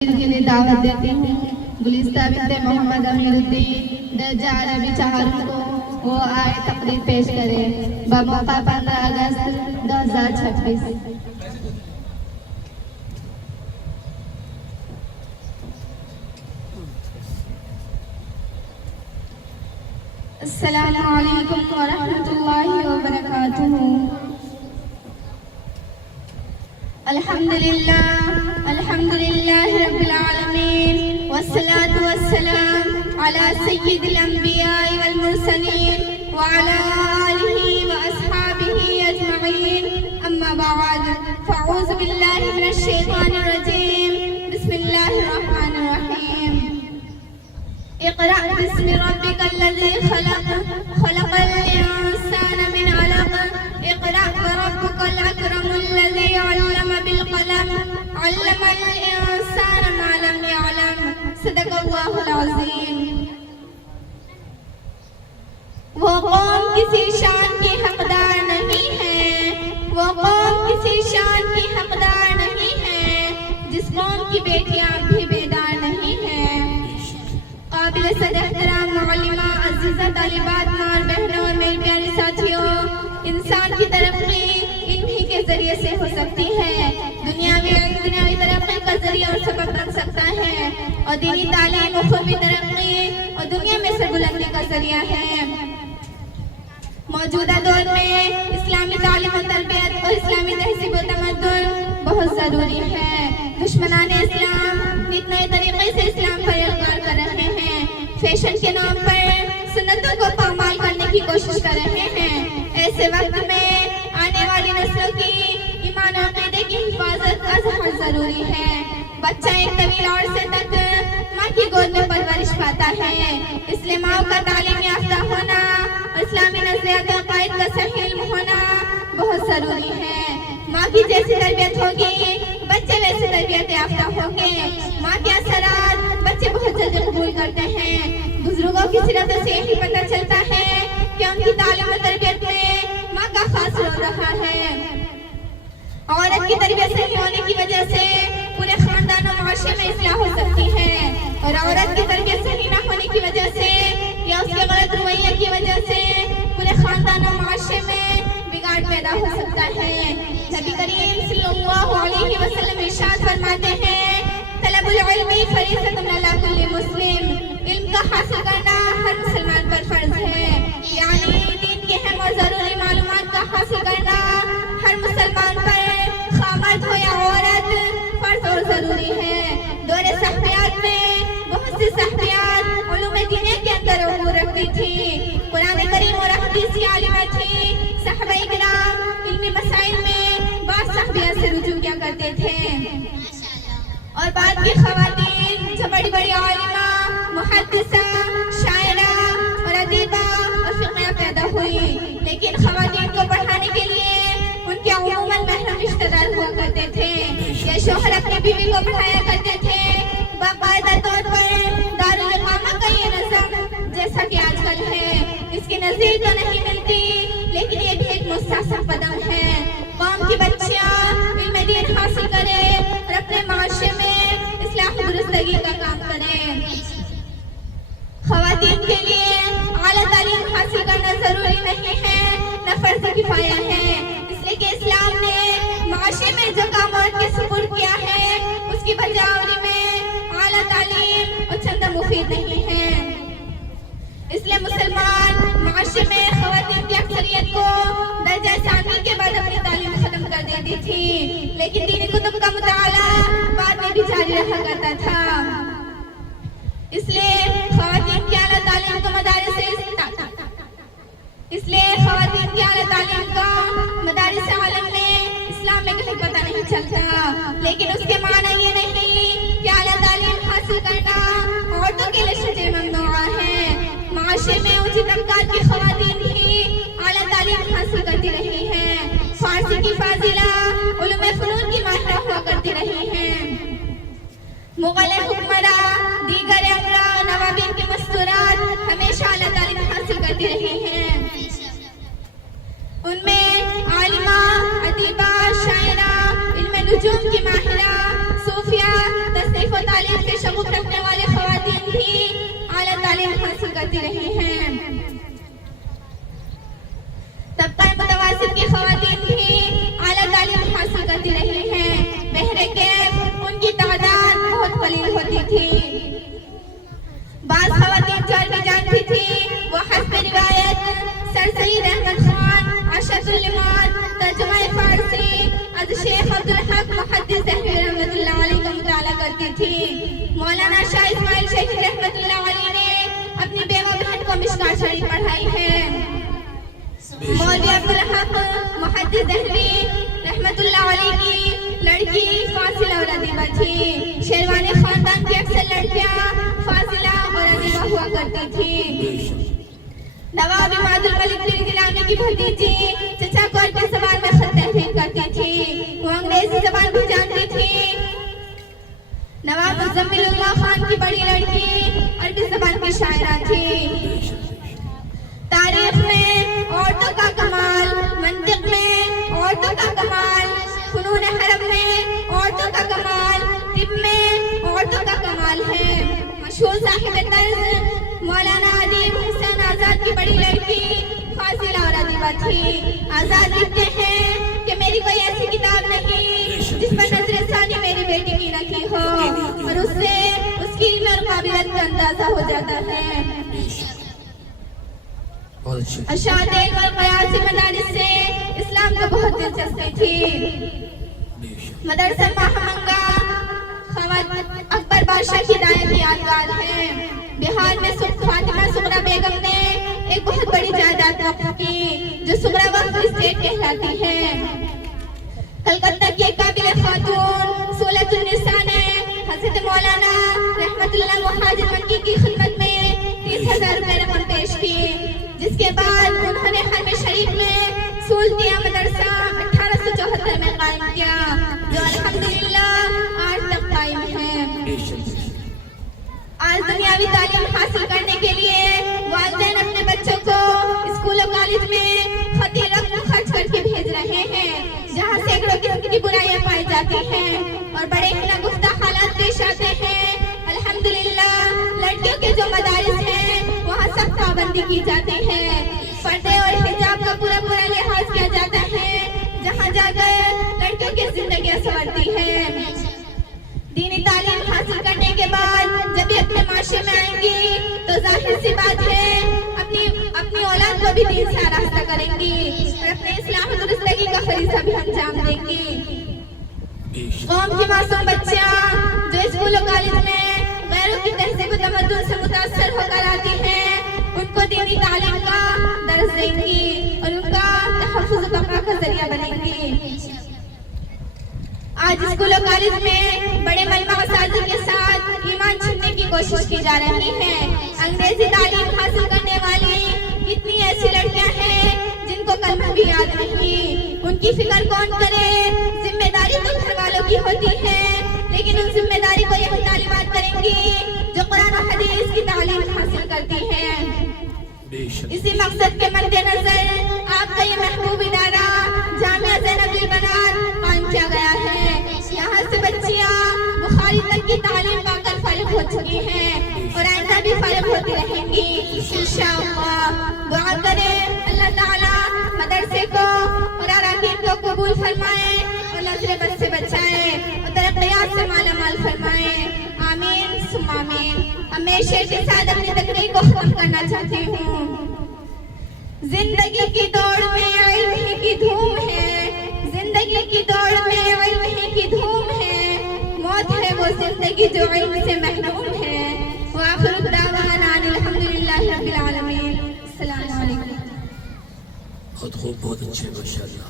کے لیے دعوت دیتی ہوں گلستہ بنت محمد امیرالدین درجہ عربی چہارم کو وہ آئے تقریر پیش کرے بموقع 15 اگست 2026۔ السلام علیکم ورحمۃ اللہ وبرکاتہ۔ الحمدللہ رب العالمین والصلاة والسلام علی سید الانبیاء والمرسلین وعلی آلہ واصحابہ اجمعین، اما بعد فاعوذ باللہ من الشیطان الرجیم، بسم اللہ الرحمن الرحیم۔ اقرأ باسم ربک الذی خلق خلق الانسان من علق اقرأ وربک الاکرم الذی علم بالقلم علم الانسان ما لم يعلم، صدق اللہ العظیم۔ وہ قوم کسی شان کی حقدار نہیں ہے، وہ قوم کسی شان کی حقدار نہیں ہے جس قوم کی بیٹیاں بھی بیدار نہیں ہیں۔ قابل صد احترام معلمہ، عزیزہ طالبات، ماں بہنوں اور میری پیاری ساتھیوں، انسان کی ترقی انہی کے ذریعے سے ہو سکتی ہے۔ دنیاوی ترقی کا ذریعہ اور سبب بن سکتا ہے، اور دینی تعلیم اخروی ترقی اور دنیا میں سے بلندی کا ذریعہ ہے۔ موجودہ دور میں اسلامی تعلیم و تربیت اور اسلامی تہذیب و تمدن بہت ضروری ہے۔ دشمنان اسلام نت نئے طریقے سے اسلام پر الغار کر رہے ہیں، فیشن کے نام پر سنتوں کو پامال کرنے کی کوشش کر رہے ہیں۔ ایسے وقت میں آنے والی نسلوں کی ایمان و عقیدے کی حفاظت ازحد ضروری ہے۔ بچہ ایک طویل عرصے تک ماں کی گود میں پرورش پاتا ہے، اس لیے ماں کا تعلیم یافتہ ہونا اور اسلامی نظریات و عقائد کا صحیح علم ہونا بہت ضروری ہے۔ ماں کی جیسی تربیت ہوگی بچے ویسے تربیت یافتہ ہوں گے۔ ماں کے اثرات بچے بہت جلدی قبول کرتے ہیں۔ بزرگوں کی سیرتوں سے یہی پتہ چلتا ہے کہ ان کی تعلیم و تربیت میں ماں کا خاص رول رہا ہے۔ عورت کی تربیت صحیح ہونے کی وجہ سے پورے خاندان و معاشرے میں اصلاح ہو سکتی ہے، اور عورت کی تربیت صحیح نہ ہونے کی وجہ سے یا اس کے غلط رویے کی وجہ سے پورے خاندان و معاشرے میں بگاڑ پیدا ہو سکتا ہے۔ نبی کریم صلی اللہ علیہ وسلم ارشاد فرماتے ہیں، طلب العلم فریضۃ علی کل مسلم، علم کا حاصل کرنا ہر مسلمان پر فرض ہے، یعنی دین کے اہم اور ضروری معلومات کا حاصل کرنا ہر مسلمان پر خامد ہو یا عورت فرض اور ضروری ہے۔ دور صحابیات میں بہت سی صحابیات علوم دینی کے اندر عبور رکھتی تھی، قرآن کریم اور حدیث عالمہ تھی۔ صحابہ کرام علمی مسائل میں بعض صحابیات سے رجوع کیا کرتے تھے، اور بعد کی خواتین جو بڑی بڑی عالمہ، محدثہ، شاعرہ اور ادیبہ اور فقیہ پیدا ہوئی، لیکن خواتین کو پڑھانے کے لیے ان کے عموماً محرم رشتہ دار ہوا کرتے تھے۔ یہ شوہر اپنی بیوی کو پڑھایا کرتے تھے باقاعدہ طور پر دارالاقامہ کا یہ نظم جیسا کہ آج کل ہے، اس کی نظیر تو نہیں ملتی، لیکن یہ بھی ایک مستحسن قدم ہے۔ قوم کی بچیاں علم دین حاصل کرے اور اپنے معاشرے میں اصلاح و درستگی کا کام کرے۔ خواتین کے لیے اعلیٰ تعلیم حاصل کرنا ضروری نہیں ہے، نہ فرض کفایہ ہے، اس لیے کہ اسلام نے معاشرے میں جو کام عورت کے سپرد کیا ہے اس کی بجاوری میں اعلیٰ تعلیم اور چندہ مفید نہیں ہے۔ اس لیے مسلمان معاشرے میں خواتین کی اکثریت کو درجہ ثانوی کے بعد اپنی تعلیم ختم کر دیتی تھی، لیکن دینی کتب کا مطالعہ بعد میں بھی جاری رہا کرتا تھا۔ اس لیے خواتین کی اعلیٰ تعلیم کا مدارس عالم میں اسلام میں کہیں پتہ نہیں چلتا، لیکن اس کے معنی یہ نہیں کہ اعلیٰ تعلیم حاصل کرنا عورتوں کے لیے شجر ممنوع ہے۔ معاشرے میں اونچی طبقات کی خواتین بھی اعلیٰ تعلیم حاصل کرتی رہی ہیں، فارسی کی فاضلہ، علوم فنون کی ماہرہ ہوا کرتی رہی ہیں، مغل حکمراں، دیگر امراء، نوابین کی مستورات ہمیشہ اعلیٰ تعلیم حاصل کرتی رہی ہیں۔ ان میں عالمہ، ادیبہ، شاعرہ، علم نجوم کی ماہرہ، صوفیہ، تصنیف و करती रही हैं। तबका मुतवासित की खवातीन भी आला तालीम हासिल करती रही हैं। बहरे कैफ उनकी तादाद बहुत कलील होती थी। बाज़ खवातीन जो अरबी जानती थी वो हस्ब रिवायत सर सईद अहमद खान, अशरफुल इमाम, तर्जुमा फारसी आज शेख अब्दुल हक मुहद्दिस दहलवी रहमतुल्लाह अलैह का मुताला करती थी। मौलाना शाह इस्माइल शहीद रहमतुल्लाह अलैह ने अपनी बेवा बहन को मिशकात शरीफ पढ़ाई है। मौलवी अब्दुल हक मुहद्दिस दहलवी रहमतुल्लाह अलैह की लड़की फासिला और अदीबा थी। शेरवानी खानदान की अक्सर लड़कियां फासिला और अदीबा हुआ करती थी। नवाब इमादुल मलिक दिलामी की भतीजी चचा को अरबी ज़बान में खत तहरीर करती थी। वो अंग्रेजी ज़बान भी जानती थी। नवाब मुज़म्मिलुल्लाह खान की बड़ी लड़की अरबी ज़बान की शायरा थी। तारीख में औरतों का कमाल, मंतिक में औरतों का कमाल, फनून हरम में औरतों का कमाल, तिब में औरतों का कमाल है। मशहूर साहिब तर्ज मौलाना अदीब हुसैन आजाद की बड़ी लड़की फासिला और अदीबा थी। आजाद लिखते हैं कि मेरी कोई ऐसी किताब नहीं जिस पर नजर सानी मेरी बेटी की रखी हो और उससे उसकी इल्म और काबिलियत का अंदाजा हो जाता है। अशातेल और कयासी मदारिस से इस्लाम को बहुत दिलचस्पी थी। मदरसा महामंगा अकबर बादशाह की दाया की यादगार है। बिहार में फातिमा सुगरा बेगम ने एक बहुत बड़ी जायदाद वक्फ की जो सुगरा वक्फ एस्टेट कहलाती है। कलकत्ता की एक काबिल खातून सूलतुन निसा ने हज़रत मौलाना रहमतुल्लाह मुहाजिर मक्की की खिदमत में 30,000 रुपए रकम पेश की, जिसके बाद उन्होंने हरम शरीफ में सूलतिया मदरसा 1874 में कायम किया जो अल्हम्दुलिल्लाह आज तक कायम है। आज दुनियावी तालीम हासिल करने के लिए वालिदैन अपने बच्चों को स्कूल और कॉलेज में खती रकम खर्च करके भेज रहे हैं, जहां सैकड़ों किस्म की बुराइयां पाई जाती हैं और बड़े ही नागुफ्ता हालात पेश आते हैं। अल्हम्दुलिल्लाह लड़कियों के जो मदारिस हैं वहां सख्त पाबंदी की जाती है। पर्दे और हिजाब का पूरा लिहाज किया जाता है, जहां जाकर लड़कियों की जिंदगी संवरती है। दीनी तालीम हासिल करने के बाद जब ये अपने माशरे में आएंगी तो जाहिर सी बात है अपनी औलाद को भी दीन से आरास्ता करेंगी और अपने इस्लाम दुरुस्तगी का फरीज़ा भी अंजाम देंगी। कौम की मासूम बच्चियां जो स्कूल और कॉलेज में गैरों की तहज़ीब और तमद्दुन से मुतासर होकर आती हैं, उनको दीनी तालीम का दर्स देंगी और उनका तहफ़्फ़ुज़ बका का जरिया बनेंगी। आज स्कूल और कॉलेज में बड़े मलमा-साज़ी के साथ ईमान छीनने की कोशिश की जा रही है। अंग्रेजी तालीम हासिल करने वाली कितनी ऐसी लड़कियां हैं जिनको कलमा भी याद नहीं। उनकी फिक्र कौन करे? जिम्मेदारी तो घर वालों की होती है, लेकिन उन जिम्मेदारी को यही तालीमात करेंगी जो कुरान और हदीस की तालीम हासिल करती है। इसी मकसद के मद्देनजर आपका ये महबूब इदारा जामिया ज़ैनबुल बनात कायम किया गया है। यहाँ से बच्चियाँ बुखारी तक की तालीम पाकर फारिग हो चुकी हैं और आइंदा भी फारिग होती रहेंगी इंशाअल्लाह। दुआ करें अल्लाह ताला मदरसे को और अराकीन को कबूल फरमाए और नजर बद से बचाए और तरक्कियात से मालामाल फरमाए। आमीन सुम्मा आमीन। अब मैं शेर के साथ अपनी तकरीर को खत्म करना चाहती हूँ। जिंदगी की दौड़ में इल्म ही की धूम है, जिंदगी की दौड़ में इल्म ही की धूम है, मौत है वो जिंदगी जो इल्म से महरूम है। व आखिरु दावाना अल्हम्दुलिल्लाहि रब्बिल आलमीन। अस्सलामु अलैकुम। बहुत खूब, बहुत अच्छे, माशाअल्लाह।